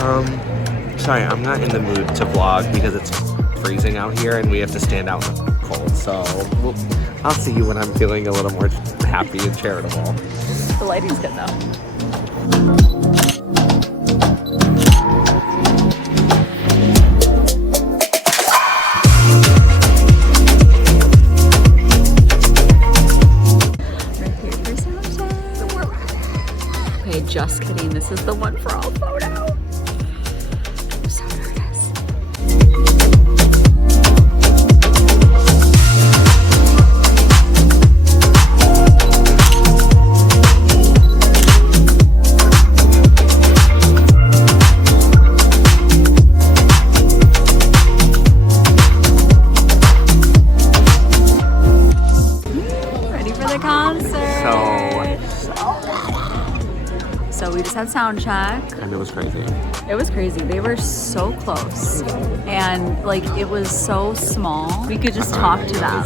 Sorry, I'm not in the mood to vlog because it's freezing out here and we have to stand out in the cold. So I'll see you when I'm feeling a little more happy and charitable. The lighting's good though. Just kidding, this is the one for all photo. I'm so nervous. Ready for the concert? So we just had sound check. And it was crazy. It was crazy. They were so close. And like it was so small. We could just talk to them.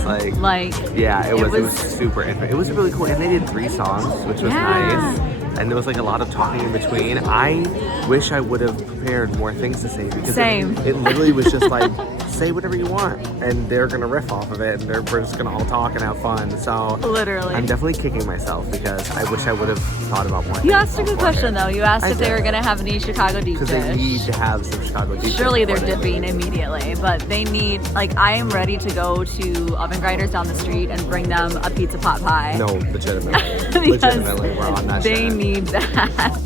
Yeah, it was super intimate. It was really cool. And they did 3 songs, which was nice. And there was like a lot of talking in between. I wish I would have prepared more things to say because it literally was just like say whatever you want and they're gonna riff off of it and we're just gonna all talk and have fun. So literally I'm definitely kicking myself because I wish I would have thought about more. You asked a good question though. You asked if they were gonna have any Chicago deep dish. Because they need to have some Chicago deep dish. Surely they're dipping immediately, but they need, like, I am ready to go to Oven Grinders down the street and bring them a pizza pot pie. No, legitimately. Legitimately, we're on that shit. They need that.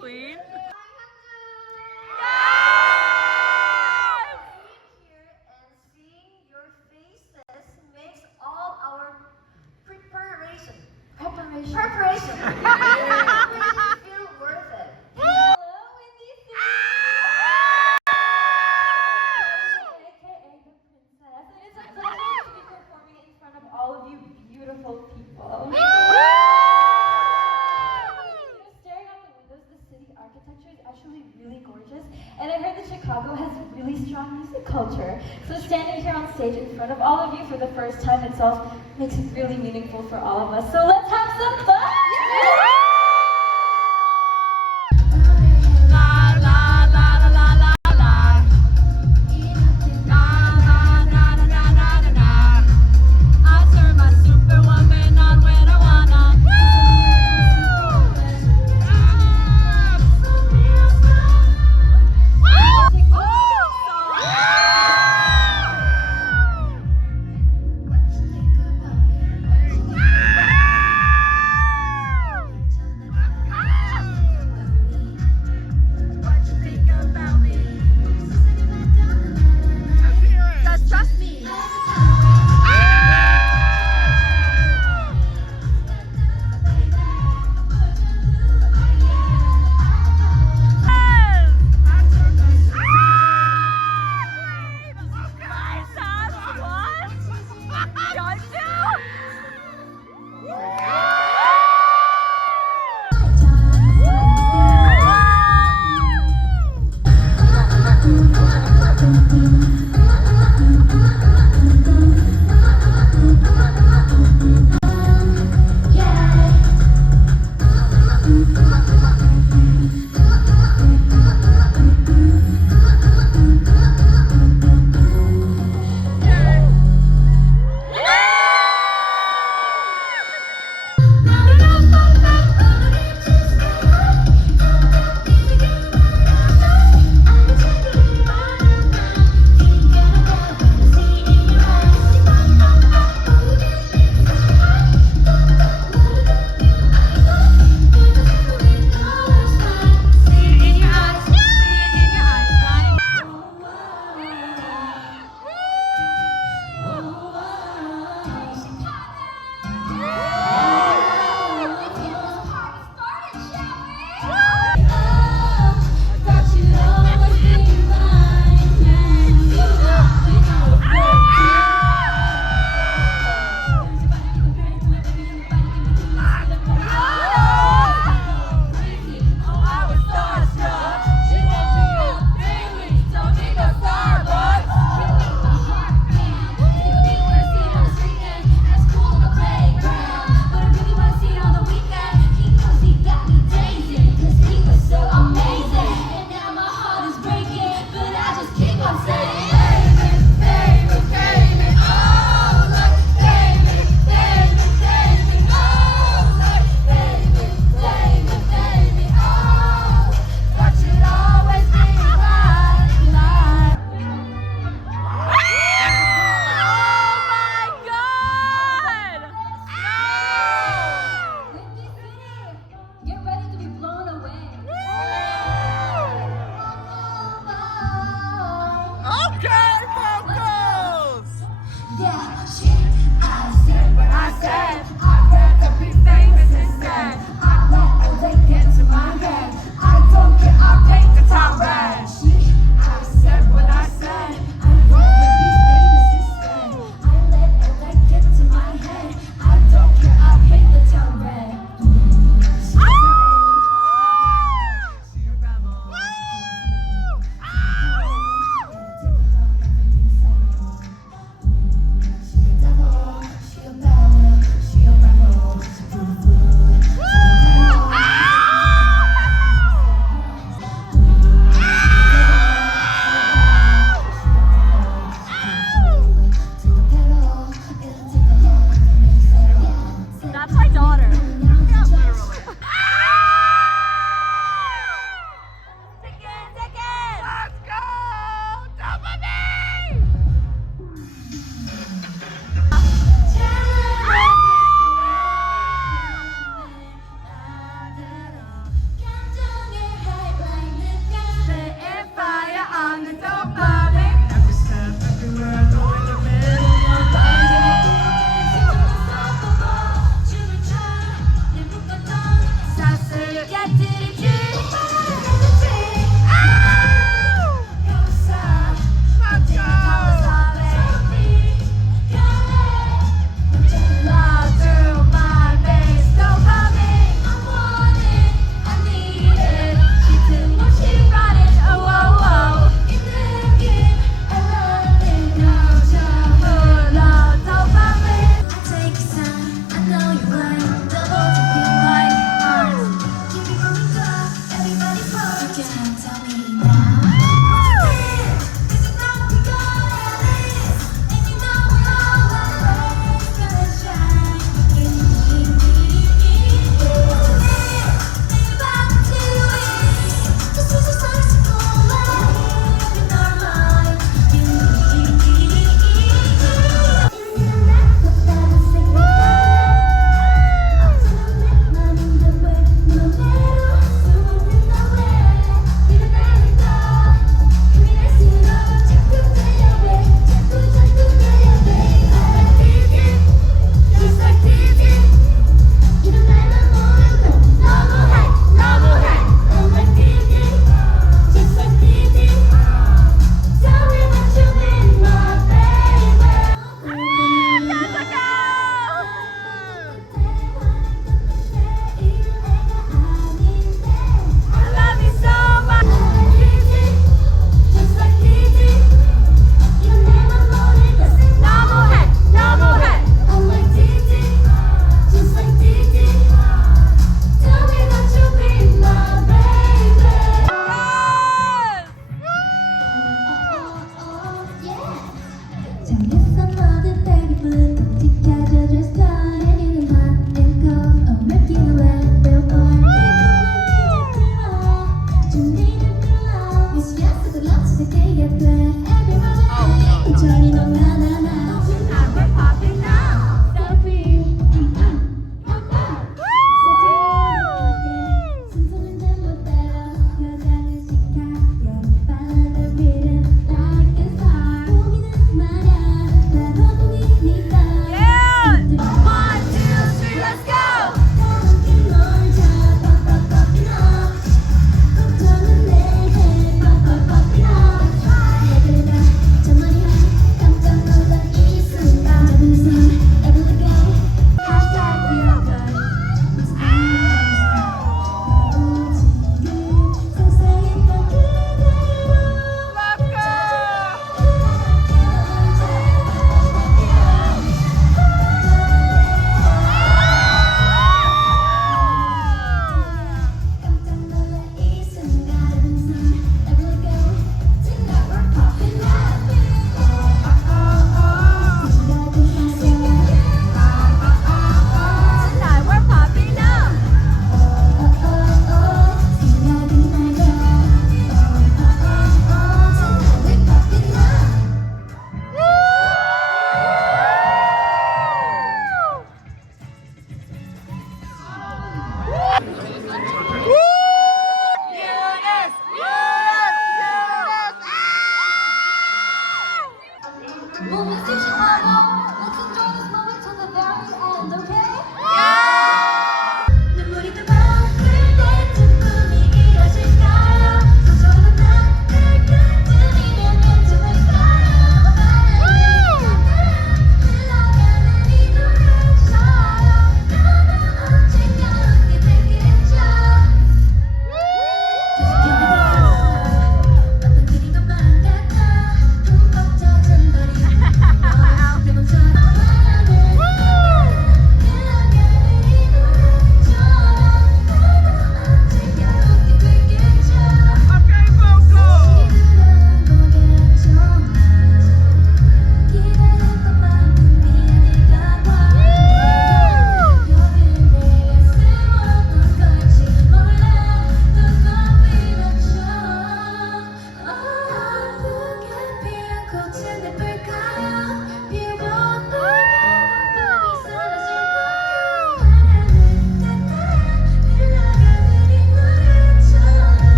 Queen. Preparation. Feel worth it. All of you beautiful people. Staring out the windows, the city architecture is actually really gorgeous. And I heard that Chicago has a really strong music culture. So standing here on stage in front of all of you for the first time itself makes it really meaningful for all of us. So let's have some fun!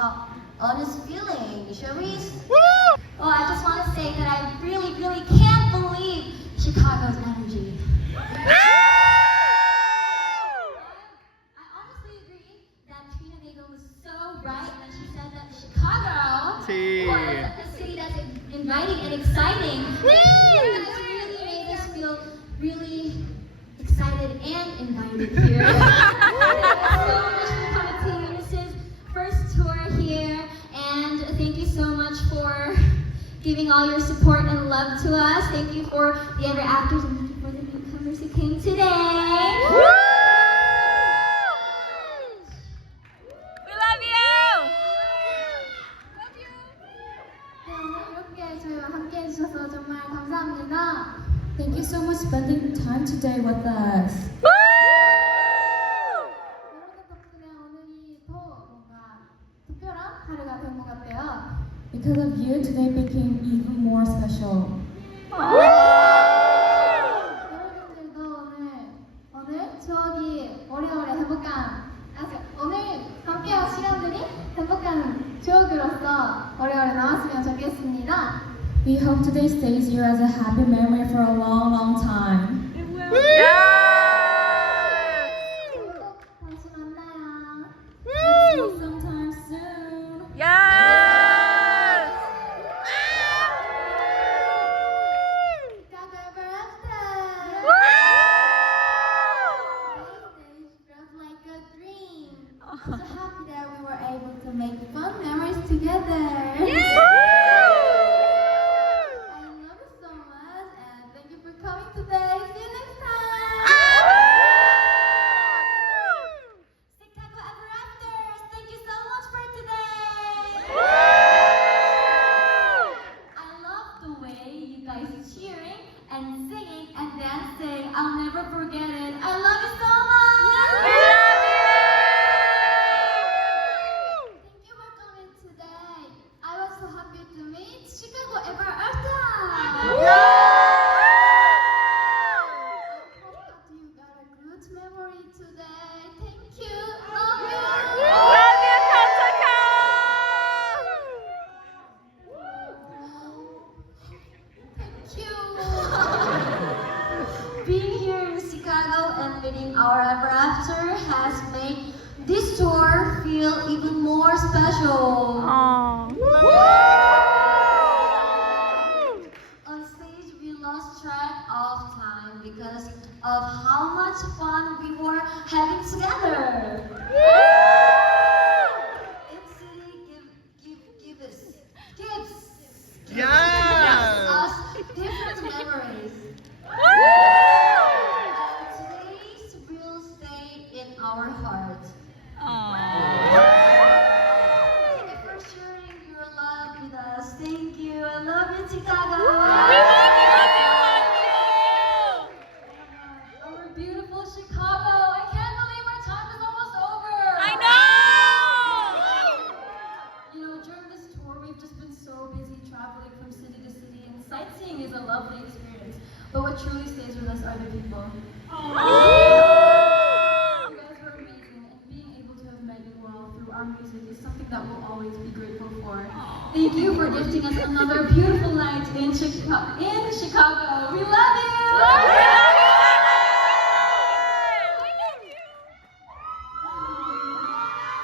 how honest feeling. Shall we? Well, I just want to say that I really, really can't believe Chicago's energy. I honestly agree that Trina Nagel was so right when she said that Chicago was a city that's inviting and exciting. It has really made us feel really excited and invited here. Thank you so much for coming to Unis's first tour here, and thank you so much for giving all your support and love to us. Thank you for the Ever Afters and thank you for the newcomers who came today. We love you! 네, 오늘 이렇게 저희와 함께 해주셔서 정말 감사합니다. Thank you so much spending time today with us. 여러분 덕분에 오늘이 더 뭔가 특별한 하루가 된 것 같아요. Because of you, today became even more special. 여러분들도 오늘 추억이 오래오래 행복한 오늘 함께한 시간들이 행복한 추억으로서 오래오래 남았으면 좋겠습니다. We hope today stays here as a happy memory for a long, long time. 다시 만나요. See you sometime soon. Yes! Chicago EverLast. This stage felt like a dream. I'm so happy that we were able to make fun memories together. I love you so much and thank you for coming today. See you next time. Chicago EverAfters, thank you so much for today. I love the way you guys cheering and singing and dancing. I'll never forget it. I love you so much. Thank you for coming today. I was so happy to meet Chicago EverAfters. I hope that you got a good memory today. Thank you. Love you. Love you, Kotaka! Thank you. Being here in Chicago and meeting our Ever After has made this tour feel even more special. On stage, we lost track of time because of how much fun we were having together. Each city gives us different memories. And today's will stay in our hearts. Thank you for sharing your love with us. Thank you. I love you, Chicago. Our beautiful Chicago. I can't believe our time is almost over. I know! You know, during this tour, we've just been so busy traveling from city to city, and sightseeing is a lovely experience. But what truly stays with us are the people. You guys were amazing, and being able to have met you all through our music is something that we'll always be grateful for. Thank you for gifting us another beautiful night in Chicago. We love you!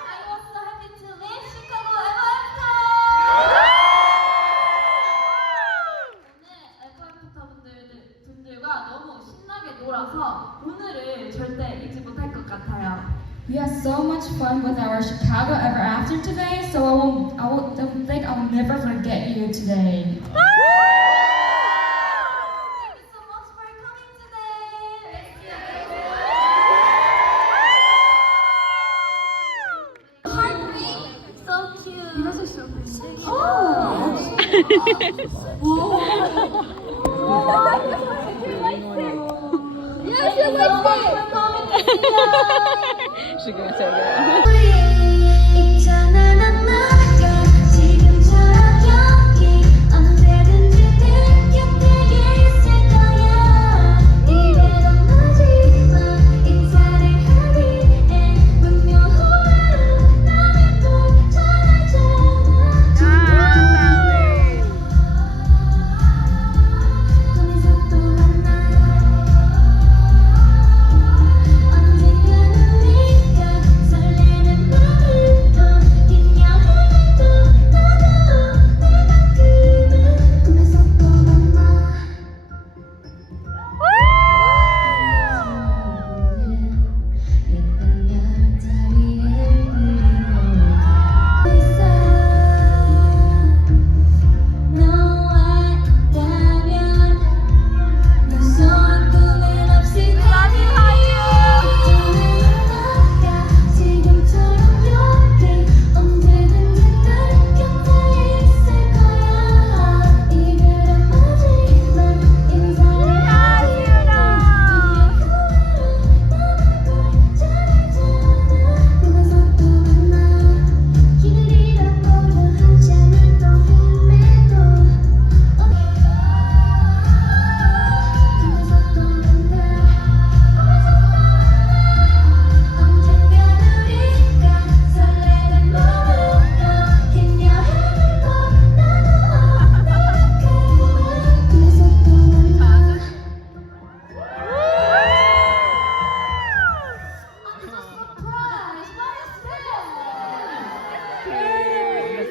I was so happy to meet Chicago EverLast. 오늘 분들과 너무 신나게 놀아서 오늘을 절대 잊지 못할 것 같아요. We had so much fun with our Chicago Ever After today, so I think I'll never forget you today. Thank you so much for coming today. Heartbreak, so cute. You guys are so pretty. Oh. Yes, you liked it. She's gonna take it. 있잖아 난 말할까 지금처럼 여기 언제든지 내 곁에 있을 거야 이대로 마지막 인사를 하기엔 분명 후회로 나를 꼭 전해줘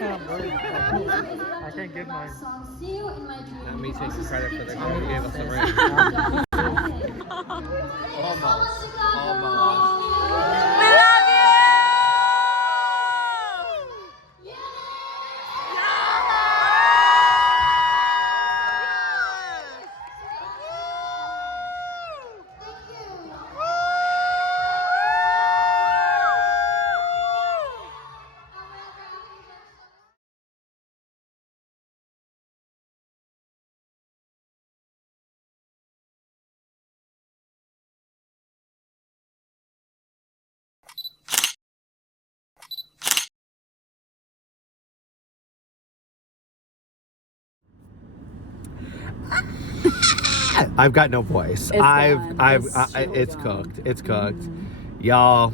can't believe it. I can't give mine. Not me taking credit for the guy who gave us the ring. Almost. We love you! I've got no voice. It's cooked. It's cooked. Y'all,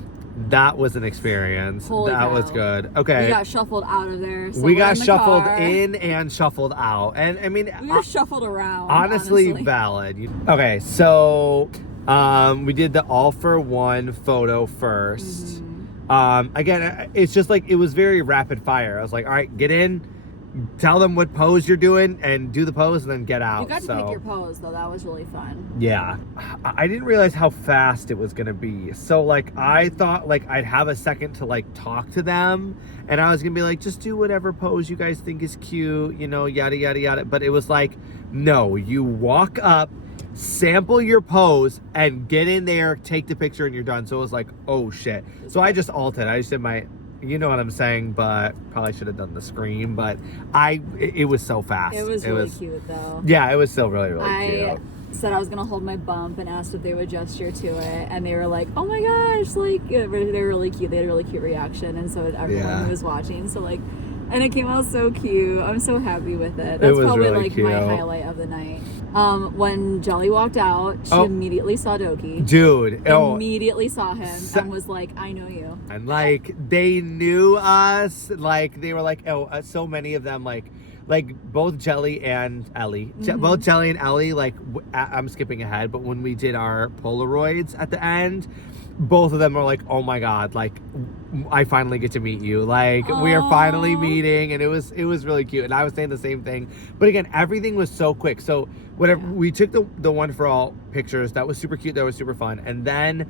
that was an experience. Holy that cow. was good. Okay. We got shuffled out of there. So we we're got in the shuffled car. in and shuffled out. And I mean, We were shuffled around. honestly valid. Okay, so we did the all for one photo first. Again, it's just like it was very rapid fire. I was like, all right, get in, tell them what pose you're doing and do the pose and then get out. You got to pick your pose though. That was really fun. Yeah, I didn't realize how fast it was gonna be. So like I thought like I'd have a second to like talk to them and I was gonna be like, just do whatever pose you guys think is cute, you know, yada yada yada. But it was like, no, you walk up, sample your pose and get in there, take the picture and you're done. So it was like, oh shit. So I just altered. I just did my, you know what I'm saying, but probably should have done the scream, but it was so fast. It was really cute though. Yeah, it was still really cute. I said I was gonna hold my bump and asked if they would gesture to it, and they were like, "Oh my gosh!" Like they were really cute. They had a really cute reaction, and so did everyone who was watching. So like, and it came out so cute. I'm so happy with it. That's was probably really like cute. my highlight of the night. When Jelly walked out, she immediately saw Doki. Dude, immediately saw him and was like, "I know you." And like they knew us. Like they were like, so many of them like both Jelly and Ellie, both Jelly and Ellie. Like I'm skipping ahead, but when we did our Polaroids at the end, both of them were like, "Oh my god!" Like I finally get to meet you. Like we are finally meeting, and it was really cute. And I was saying the same thing. But again, everything was so quick. So whatever we took the one for all pictures, that was super cute. That was super fun. And then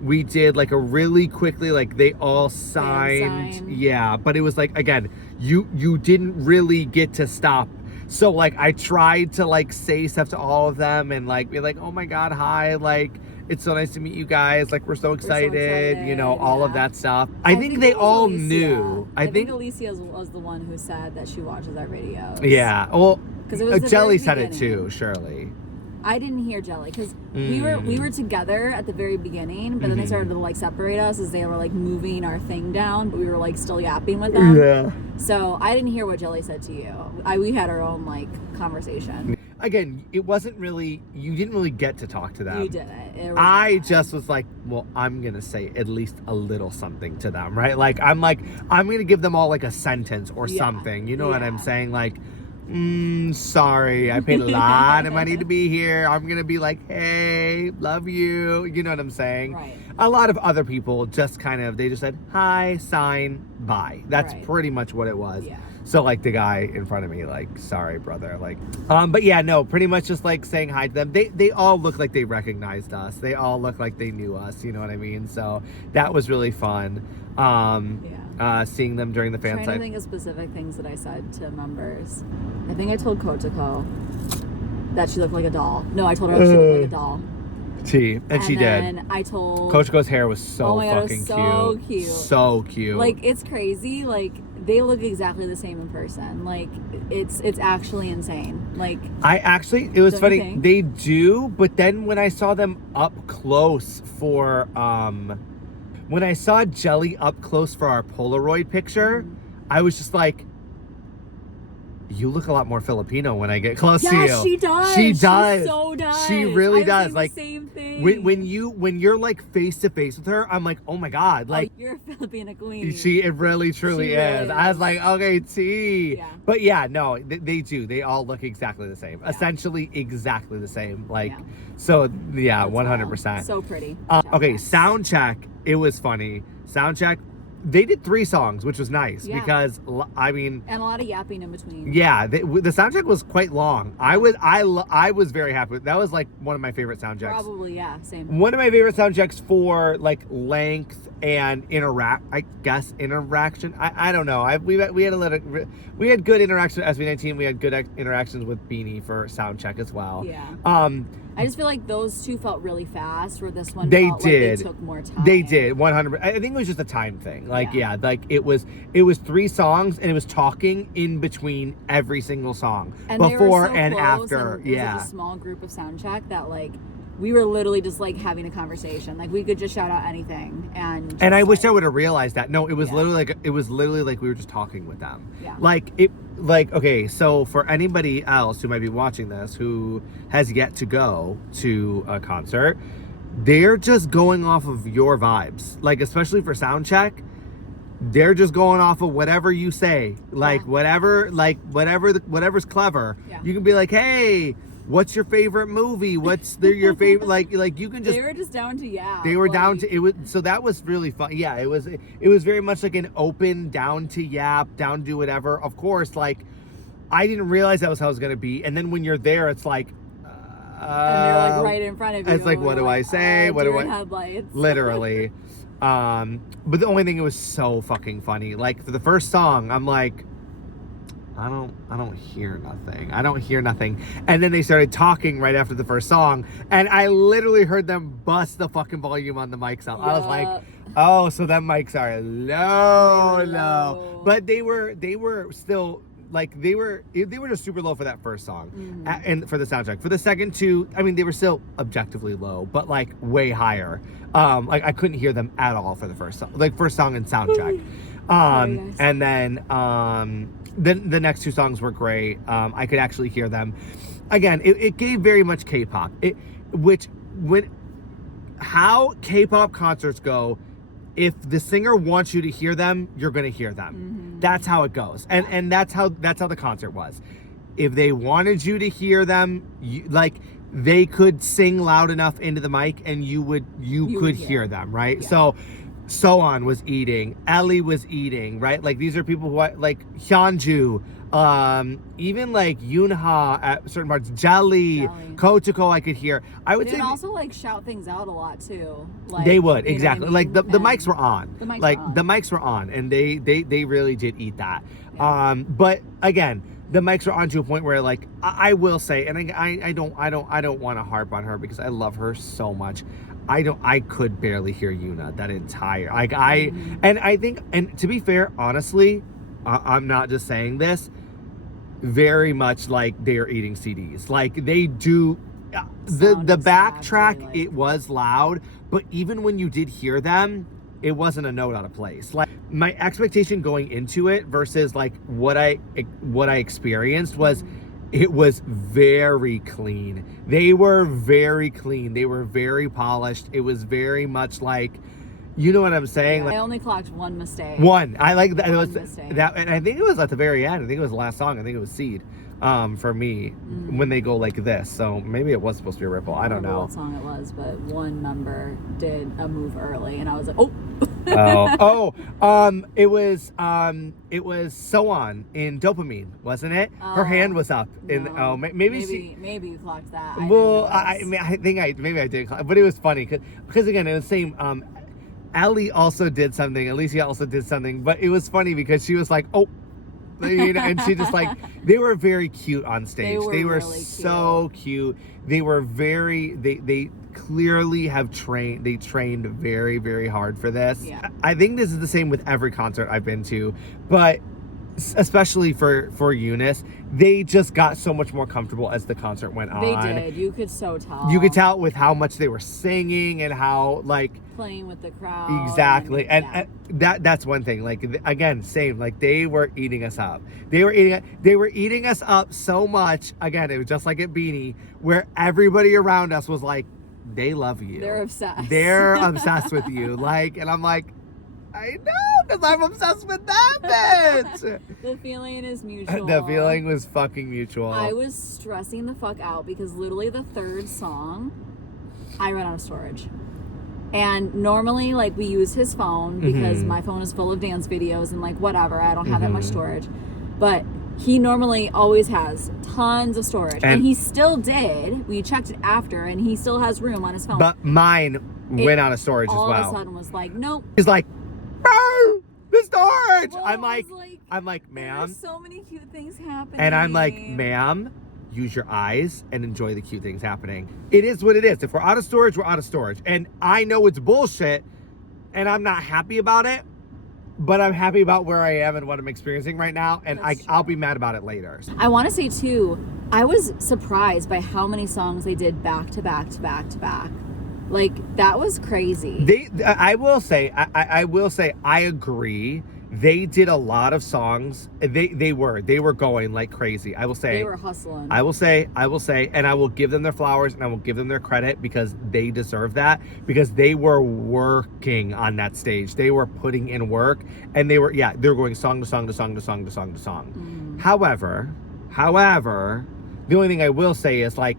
we did like a really quickly, like they all signed. Yeah, but it was like, again, you didn't really get to stop. So like I tried to like say stuff to all of them and like be like, "Oh my god, hi, like it's so nice to meet you guys, like we're so excited, you know, all of that stuff." I think they all knew. I think Alicia was the one who said that she watches our videos. Yeah, well, because it was Jelly said it too, Shirley. I didn't hear Jelly because we were together at the very beginning, but then they started to like separate us as they were like moving our thing down, but we were like still yapping with them. Yeah. So I didn't hear what Jelly said to you. We had our own like conversation. Again, it wasn't really, you didn't really get to talk to them. You didn't. I just was like, well, I'm going to say at least a little something to them, right? Like, I'm going to give them all like a sentence or something. You know what I'm saying? Like, sorry, I paid a lot of money to be here. I'm going to be like, hey, love you. You know what I'm saying? Right. A lot of other people just they just said, hi, sign, bye. That's pretty much what it was. Yeah. So like the guy in front of me, like, sorry, brother. Like, but yeah, no, pretty much just like saying hi to them. They all look like they recognized us. They all look like they knew us. You know what I mean? So that was really fun. Seeing them during the fan site. I'm trying to think of specific things that I said to members. I think I told Kotoko that she looked like a doll. No, I told her she looked like a doll. She did. And I told Coach Go's hair was so fucking so cute. So cute. Like it's crazy. Like they look exactly the same in person. Like it's actually insane. Like it was funny. They do, but then when I saw them up close for when I saw Jelly up close for our Polaroid picture, I was just like, you look a lot more Filipino when I get close to you. Yeah, she does. She does. She so does. She really does. Like the same thing. when you're like face to face with her, I'm like, oh my god, like you're a Filipina queen. It really truly is. I was like, okay, T. Yeah. But yeah, no, they do. They all look exactly the same. Essentially exactly the same. Like so yeah, 100%. So pretty. Okay, sound check. It was funny. Sound check. they did 3 songs, which was nice because I mean, and a lot of yapping in between. Yeah, the soundtrack was quite long. I was very happy with that. Was like one of my favorite soundtracks. Probably, yeah, same. One of my favorite soundtracks for like length and interaction. I don't know. We had good interaction at SB19. We had good interactions with Beanie for soundcheck as well. Yeah. I just feel like those two felt really fast, where this one they felt did. like they took more time. They did 100%. I think it was just a time thing. Like like it was 3 songs and it was talking in between every single song, and before so and close, after. And it was like a small group of soundcheck that like we were literally just like having a conversation. Like we could just shout out anything, and I wish I would have realized that. No, it was literally like we were just talking with them. Yeah. Okay, so for anybody else who might be watching this who has yet to go to a concert, they're just going off of your vibes. Like, especially for soundcheck, they're just going off of whatever you say. Like whatever's clever. Yeah. You can be like, hey, what's your favorite movie? What's your favorite? like you can just. They were just down to They were down to it was. So that was really fun. Yeah, it was very much like an open, down to yap, down to whatever. Of course, like I didn't realize that was how it was gonna be. And then when you're there, it's like. And they're like right in front of you. It's like, what do I say? What do I? Headlights. Literally. But the only thing, it was so fucking funny. Like for the first song, I'm like. I don't hear nothing. I don't hear nothing. And then they started talking right after the first song, and I literally heard them bust the fucking volume on the mics up. I was like, oh, so them mics are low. But they were still like they were just super low for that first song, and for the soundtrack. For the second 2, I mean, they were still objectively low, but like way higher. Like I couldn't hear them at all for the first song, like first song and soundtrack. And then the next 2 songs were great. I could actually hear them. Again, it gave very much K-pop. How K-pop concerts go, if the singer wants you to hear them, you're gonna hear them. That's how it goes, and that's how the concert was. If they wanted you to hear them, they could sing loud enough into the mic, and you could hear them, right? Yeah. So-on was eating, Ellie was eating, right? Like these are people who like Hyunju, even like Yoonha at certain parts, Jelly, Kotoko I could hear. I would say also like shout things out a lot too. Like, they would, exactly. I mean? Like the mics were on. The mics were on, and they really did eat that. Yeah. But again, the mics are on to a point where like I will say, and I don't want to harp on her because I love her so much. I could barely hear Yuna that entire, like and I think, and to be fair, honestly, I'm not just saying this, very much like they're eating CDs. Like they do, the backtrack, like, it was loud, but even when you did hear them, it wasn't a note out of place. Like my expectation going into it versus like what I experienced was, it was very clean. They were very clean. They were very polished. It was very much like, you know what I'm saying? Yeah, like, I only clocked one mistake. One. I like that. One mistake. That, and I think it was at the very end. I think it was the last song. I think it was Seed. For me, when they go like this. So maybe it was supposed to be a ripple. I don't know what song it was, but one member did a move early, and I was like, it was So-on in Dopamine, wasn't it? Her hand was up. No, maybe you clocked that. Well, I think maybe I did, but it was funny because again, it was the same. Alicia also did something, but it was funny because she was like, oh. You know, and she just like, they were very cute on stage. They were really so cute. They were they clearly trained very, very hard for this. Yeah. I think this is the same with every concert I've been to, but especially for Unis, they just got so much more comfortable as the concert went on. They did. You could so tell. You could tell with how much they were singing and how like playing with the crowd. Exactly. And that's one thing. Like again, same. Like they were eating us up. They were eating us up so much. Again, it was just like at Beanie, where everybody around us was like, they love you. They're obsessed. They're obsessed with you. Like, and I'm like, I know, because I'm obsessed with that bitch. The feeling is mutual. The feeling was fucking mutual. I was stressing the fuck out because literally the third song, I ran out of storage. And normally, like, we use his phone because my phone is full of dance videos and, like, whatever. I don't have that much storage. But he normally always has tons of storage. And he still did. We checked it after, and he still has room on his phone. But mine went out of storage as well. All of a sudden was like, nope. He's like, "Oh, the storage!" Well, I'm like, ma'am. There's so many cute things happening. And I'm like, ma'am, use your eyes and enjoy the cute things happening. It is what it is. If we're out of storage, we're out of storage. And I know it's bullshit, and I'm not happy about it, but I'm happy about where I am and what I'm experiencing right now, and I'll be mad about it later. I want to say, too, I was surprised by how many songs they did back to back to back to back. Like, that was crazy. I will say, I agree. They did a lot of songs. They were going like crazy. I will say they were hustling. I will say, and I will give them their flowers and I will give them their credit because they deserve that, because they were working on that stage. They were putting in work, and they were going song to song to song to song to song to song. However, the only thing I will say is, like,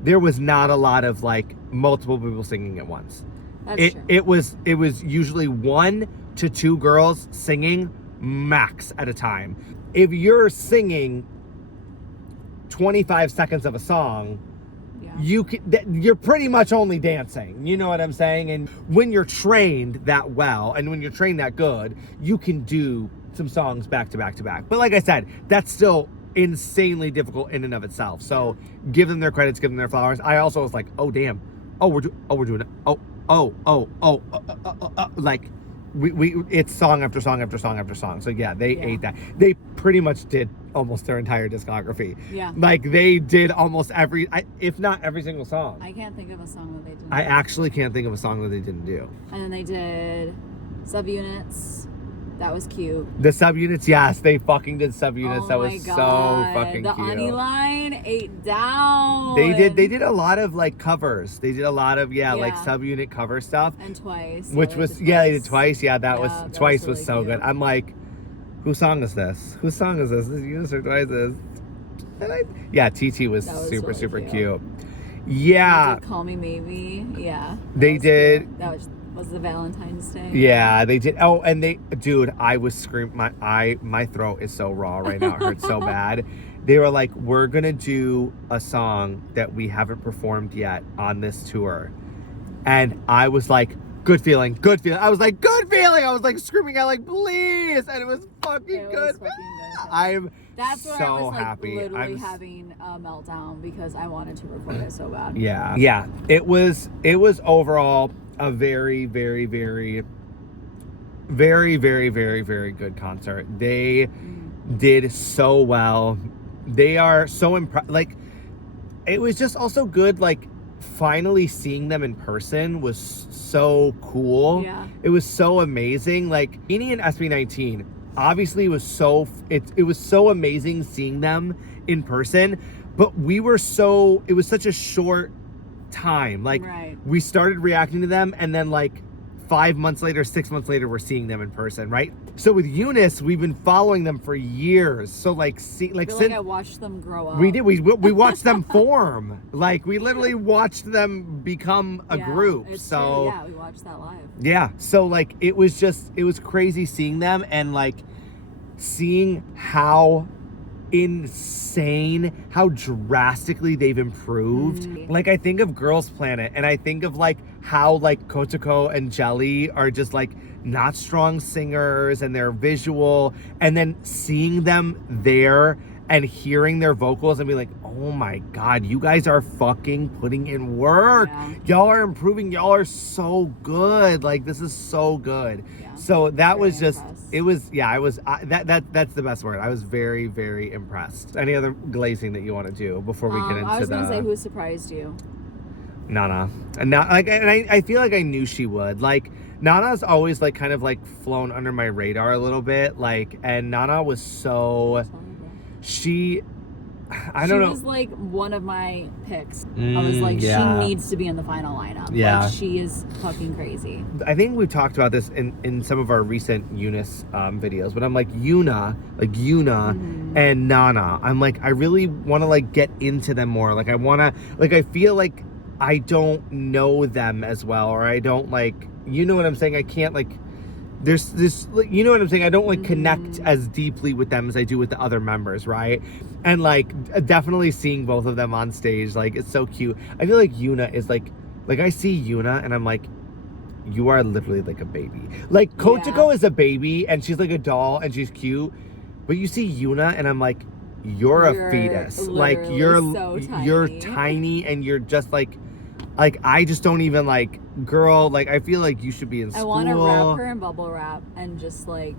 there was not a lot of, like, multiple people singing at once. That's true. It was usually 1 to 2 girls singing max at a time. If you're singing 25 seconds of a song, you're pretty much only dancing. You know what I'm saying? And when you're trained that well and when you're trained that good, you can do some songs back to back to back. But like I said, that's still insanely difficult in and of itself. So give them their credits, give them their flowers. I also was like, oh damn, we're doing it. Like, we it's song after song after song after song. So they ate that. They pretty much did almost their entire discography. Yeah. Like, they did almost if not every single song. I can't think of a song that they didn't I actually can't think of a song that they didn't do. And then they did subunits. That was cute. The subunits, yes, they fucking did subunits. That was so fucking cute. The Honey line ate down. They did a lot of, like, covers. They did a lot of like subunit cover stuff. And Twice. Which was they did Twice. Yeah, that was Twice was so good. I'm like, whose song is this? Whose song is this? This is Unis or Twice's? TT was super really cute. Yeah. They did Call Me Maybe. Yeah. They did. Cute. That was the Valentine's Day. Yeah, they did. Oh, and I was screaming. My throat is so raw right now. It hurts so bad. They were like, we're gonna do a song that we haven't performed yet on this tour, and I was like, good feeling. I was like, good feeling. I was like screaming out, like, please, and it was fucking good. That's where so I was, like, happy. Literally having a meltdown because I wanted to record it so bad. Yeah. It was overall a very, very, very, very, very, very, very good concert. They did so well. They are so impressed. Like, it was just also good, like, finally seeing them in person was so cool. Yeah. It was so amazing. Like, Beanie and SB19 obviously was it was so amazing seeing them in person, but it was such a short time. Like, we started reacting to them, and then, like, 5 months later, 6 months later, we're seeing them in person, right? So with Unis, we've been following them for years. So, like, I watched them grow up. We did. We watched them form. Like, we literally watched them become a group. So true. Yeah, we watched that live. Yeah. So, like, it was crazy seeing them, and, like, seeing how insane, how drastically they've improved. Like, I think of Girls Planet, and I think of, like, how, like, Kotoko and Jelly are just, like, not strong singers, and they're visual, and then seeing them there and hearing their vocals and be like, oh my god, you guys are fucking putting in work. Y'all are improving. Y'all are so good. Like, this is so good. So that was just impressed. That's the best word. I was very, very impressed. Any other glazing that you want to do before we get into I was gonna say, who surprised you? Nana. And I feel like I knew she would. Like, Nana's always, like, kind of, like, flown under my radar a little bit. Like, and Nana was so, she was, like, one of my picks. I was like, she needs to be in the final lineup. Yeah. Like, she is fucking crazy. I think we've talked about this in some of our recent Unis videos, but I'm like, Yuna and Nana. I'm like, I really want to, like, get into them more. Like, I want to, like, I feel like I don't know them as well, or I don't like, you know what I'm saying? I can't like, there's this, you know what I'm saying? I don't like connect as deeply with them as I do with the other members, right? And like definitely seeing both of them on stage, like it's so cute. I feel like Yuna is like I see Yuna and I'm like, you are literally like a baby. Like Kotoko is a baby and she's like a doll and she's cute, but you see Yuna and I'm like, you're a fetus. Like you're tiny and you're just like I just don't even like, girl, like I feel like you should be in school. I want to wrap her in bubble wrap and just like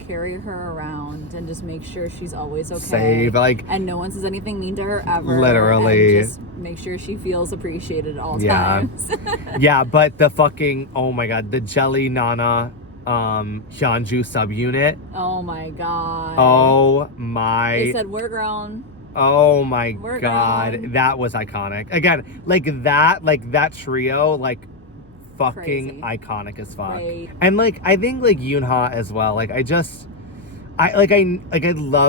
carry her around and just make sure she's always okay. Safe, like, and no one says anything mean to her ever. Literally. And just make sure she feels appreciated at all times. Yeah, but the fucking, oh my god, the Jelly Nana Hyunju subunit. Oh my god. Oh my. They said we're grown. Oh my We're god, grown. that was iconic. Again, like that trio, like fucking Crazy. iconic as fuck. Right. And like I think like Yoonha as well. Like I love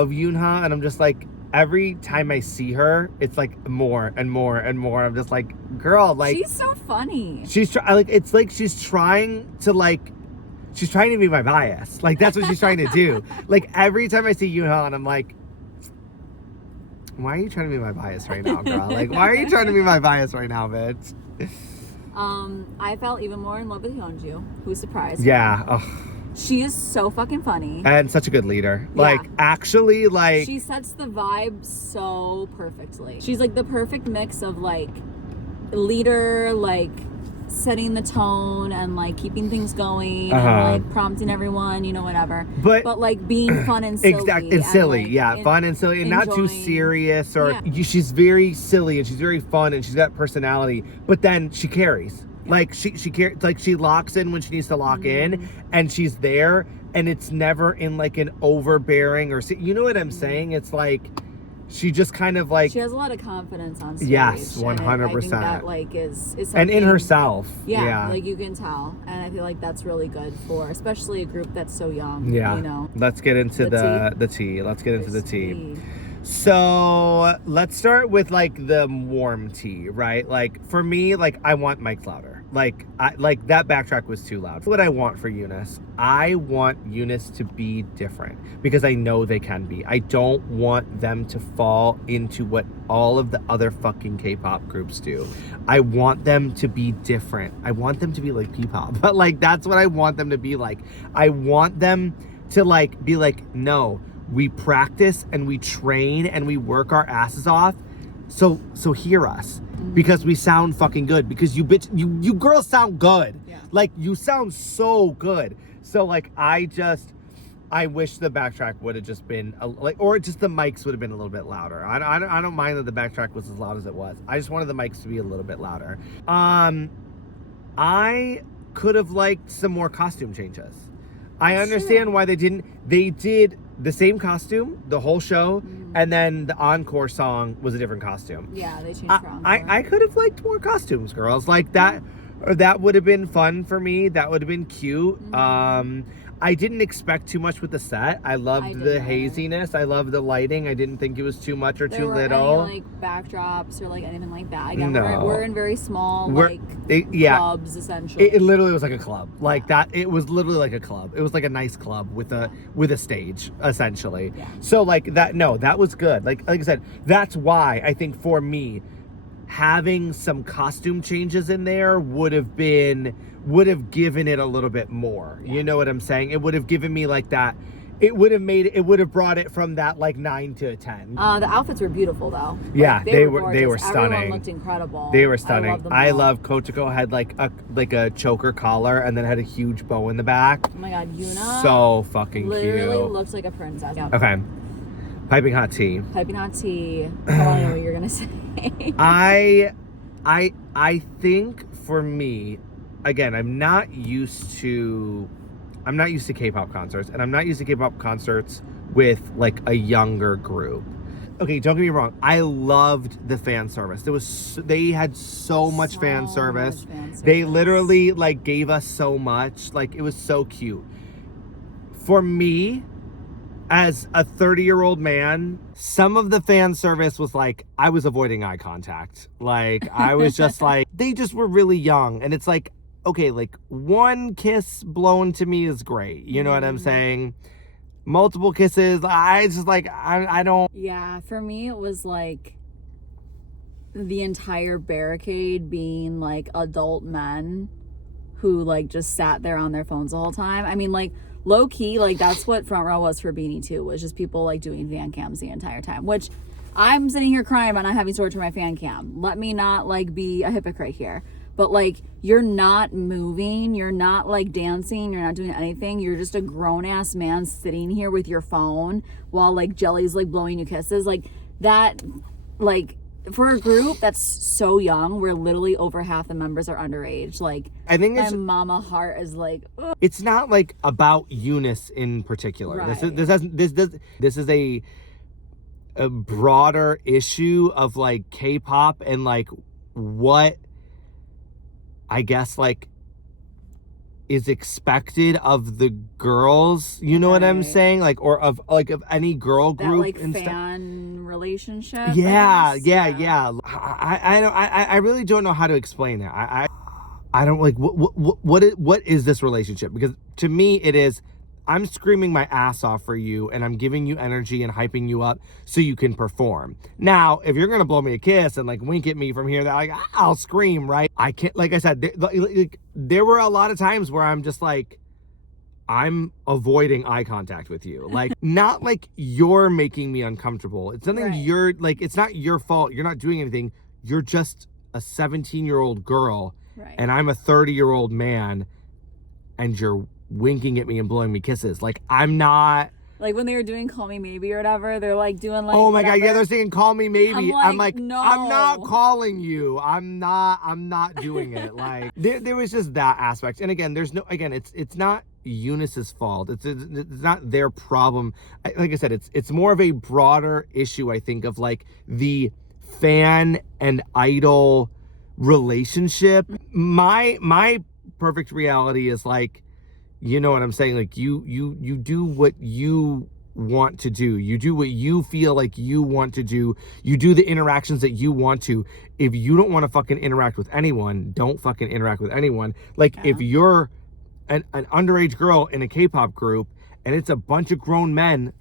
Yoonha, and I'm just like, every time I see her, it's like more and more and more. I'm just like, girl, like she's so funny. It's like she's trying to be my bias. Like that's what she's trying to do. Like every time I see Yoonha, and I'm like, why are you trying to be my bias right now, girl? Like, why are you trying to be my bias right now, bitch? I fell even more in love with Hyunju, who surprised Yeah. me. Oh. She is so fucking funny. And such a good leader. Yeah. Like, actually, like... She sets the vibe so perfectly. She's like the perfect mix of like leader, like setting the tone and like keeping things going and like prompting everyone, you know, whatever. But like being fun and silly. Exactly. And silly, like, yeah. Fun and silly. And not too serious. Or she's very silly and she's very fun and she's got personality. But then she carries. Like she like she locks in when she needs to lock in, and she's there, and it's never in like an overbearing or, you know what I'm saying? It's like she just kind of like, she has a lot of confidence on stage. Yes, 100%. I think that like is and in herself. Yeah, like you can tell, and I feel like that's really good for especially a group that's so young. Yeah, you know. Let's get into the tea. Let's get into the tea. So let's start with like the warm tea, right? Like for me, like I want Mike louder. Like that backtrack was too loud. What I want for Eunice, I want Eunice to be different because I know they can be. I don't want them to fall into what all of the other fucking K-pop groups do. I want them to be different. I want them to be like P-pop, but like that's what I want them to be like. I want them to like be like, no, we practice and we train and we work our asses off. So hear us, because we sound fucking good, because you girls sound good. Yeah. Like you sound so good. So like I wish the backtrack would have just been or just the mics would have been a little bit louder. I don't mind that the backtrack was as loud as it was. I just wanted the mics to be a little bit louder. I could have liked some more costume changes. I understand why they didn't. They did the same costume the whole show, and then the Encore song was a different costume. Yeah, they changed for Encore. I could have liked more costumes, girls. Like that, or that would have been fun for me. That would have been cute. I didn't expect too much with the set. I loved the haziness. I loved the lighting. I didn't think it was too much or too little. Any, like backdrops or like anything like that. Again, we're in very small clubs essentially. It literally was like a club. Like that. It was literally like a club. It was like a nice club with a stage essentially. Yeah. So like that. No, that was good. Like I said, that's why I think for me, having some costume changes in there would have given it a little bit more. You know what I'm saying? It would have given me like that. It would have brought it from that like 9 to a 10. The outfits were beautiful though. Yeah, like, they were stunning. Everyone looked incredible. They were stunning. I love Kotoko had like a choker collar and then had a huge bow in the back. Oh my god, Yuna. So fucking literally cute. looks like a princess. Yep. Okay. Piping hot tea. Piping hot tea. I don't know what you're gonna say. I think for me, again, I'm not used to K-pop concerts, and I'm not used to K-pop concerts with like a younger group. Okay, don't get me wrong. I loved the fan service. They had so much fan service. They literally like gave us so much. Like it was so cute. For me, as a 30-year-old man, some of the fan service was like, I was avoiding eye contact. Like, I was just like, they just were really young. And it's like, okay, like one kiss blown to me is great. You know what I'm saying? Multiple kisses, I just like, I don't. Yeah, for me, it was like the entire barricade being like adult men who like just sat there on their phones the whole time. I mean, like, low key, like that's what front row was for Beanie too, was just people like doing fan cams the entire time, which I'm sitting here crying about not having storage for my fan cam. Let me not like be a hypocrite here, but like you're not moving, you're not like dancing, you're not doing anything, you're just a grown-ass man sitting here with your phone while like Jelly's like blowing you kisses. Like that, like for a group that's so young, where literally over half the members are underage, like I think my mama heart is like, ugh. It's not like about Eunice in particular. Right. This is a broader issue of like K-pop and like what I guess like is expected of the girls, you know what I'm saying? Like, or of any girl group, that like and fan relationship. Yeah. I really don't know how to explain that. I don't like what is this relationship? Because to me it is, I'm screaming my ass off for you and I'm giving you energy and hyping you up so you can perform. Now, if you're gonna blow me a kiss and like wink at me from here, that like I'll scream, right? I can't, like I said, there were a lot of times where I'm just like, I'm avoiding eye contact with you. Like, not like you're making me uncomfortable. It's something you're like, it's not your fault. You're not doing anything. You're just a 17-year-old girl and I'm a 30-year-old man and you're winking at me and blowing me kisses. Like, I'm not. Like when they were doing Call Me Maybe or whatever, they're like doing like, oh my whatever. God, yeah, they're singing Call Me Maybe. I'm like, no, I'm not calling you. I'm not doing it. Like there was just that aspect. And again, it's not Eunice's fault. It's not their problem. Like I said, it's more of a broader issue, I think, of like the fan and idol relationship. My perfect reality is like, you know what I'm saying? Like you do what you want to do. You do what you feel like you want to do. You do the interactions that you want to. If you don't want to fucking interact with anyone, don't fucking interact with anyone. Like if you're an underage girl in a K-pop group and it's a bunch of grown men,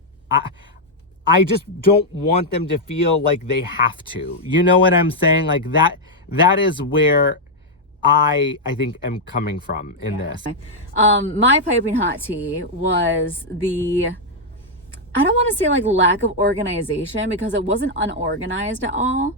I just don't want them to feel like they have to. You know what I'm saying? Like that is where I think am coming from in this. My piping hot tea was I don't want to say like lack of organization, because it wasn't unorganized at all,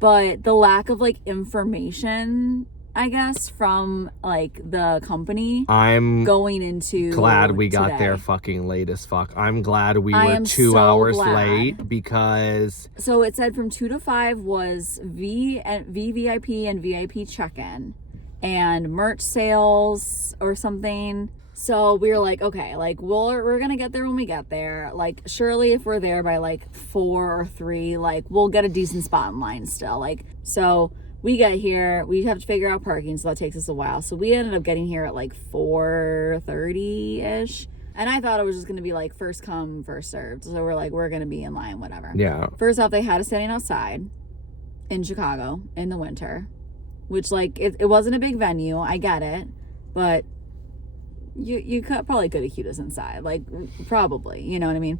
but the lack of like information, I guess, from like the company. I'm going into glad we got today. there fucking late as fuck. I'm glad we were 2 hours late, because so it said from 2 to 5 was VVIP and VIP check-in and merch sales or something. So we were like, okay, like we're gonna get there when we get there. Like surely if we're there by like 4 or 3, like we'll get a decent spot in line still. Like, so we get here, we have to figure out parking, so that takes us a while. So we ended up getting here at like 4:30-ish. And I thought it was just gonna be like first come, first served. So we're like, we're gonna be in line, whatever. Yeah. First off, they had us standing outside in Chicago in the winter, which like it wasn't a big venue, I get it, but you probably could have queued us inside, like probably, you know what I mean?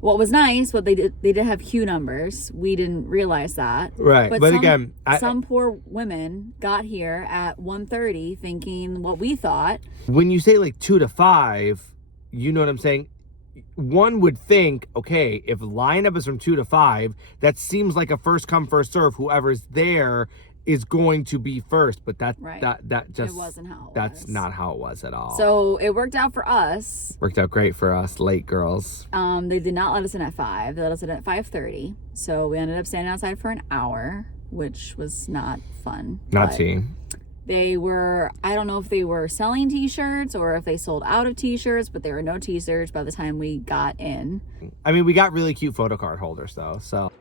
What was nice, what they did have queue numbers. We didn't realize that, right? But again, some poor women got here at 1:30 thinking what we thought. When you say like 2 to 5, you know what I'm saying? One would think, okay, if lineup is from 2 to 5, that seems like a first come first serve. Whoever's there is going to be first, but that just, it wasn't how it that's not how it was at all. So it worked out for us. Worked out great for us, late girls. They did not let us in at 5. They let us in at 5:30. So we ended up standing outside for an hour, which was not fun. Not tea. They were, I don't know if they were selling t-shirts or if they sold out of t-shirts, but there were no t-shirts by the time we got in. I mean, we got really cute photo card holders though, so.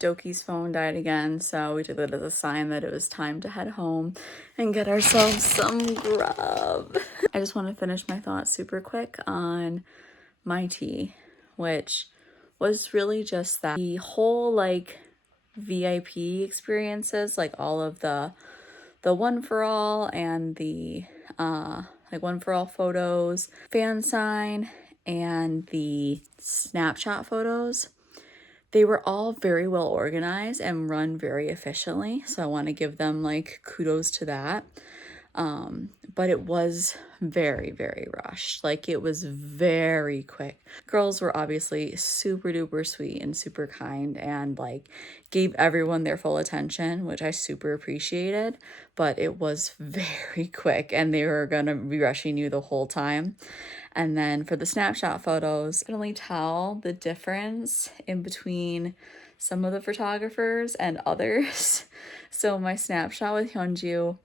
Doki's phone died again, so we took that as a sign that it was time to head home and get ourselves some grub. I just want to finish my thoughts super quick on my tea, which was really just that the whole like VIP experiences, like all of the one for all and the like one for all photos, fan sign, and the snapshot photos, they were all very well organized and run very efficiently. So I want to give them like kudos to that. But it was very, very rushed. Like it was very quick. Girls were obviously super duper sweet and super kind and like gave everyone their full attention, which I super appreciated, but it was very quick and they were gonna be rushing you the whole time. And then for the snapshot photos, I can only tell the difference in between some of the photographers and others. So my snapshot with Hyunju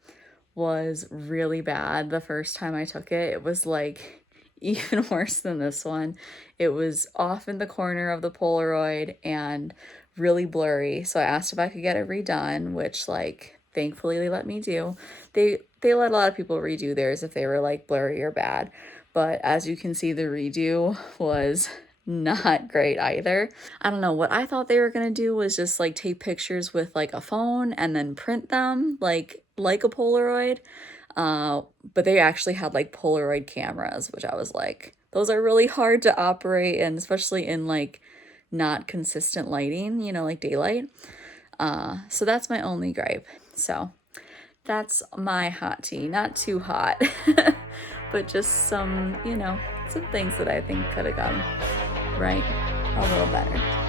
was really bad the first time I took it. It was like even worse than this one. It was off in the corner of the Polaroid and really blurry. So I asked if I could get it redone, which like thankfully they let me do. They let a lot of people redo theirs if they were like blurry or bad. But as you can see, the redo was not great either. I don't know, what I thought they were gonna do was just like take pictures with like a phone and then print them like a Polaroid, but they actually had like Polaroid cameras, which I was like, those are really hard to operate, and especially in like not consistent lighting, you know, like daylight. So that's my only gripe. So that's my hot tea. Not too hot, but just some, you know, some things that I think could have gone right a little better.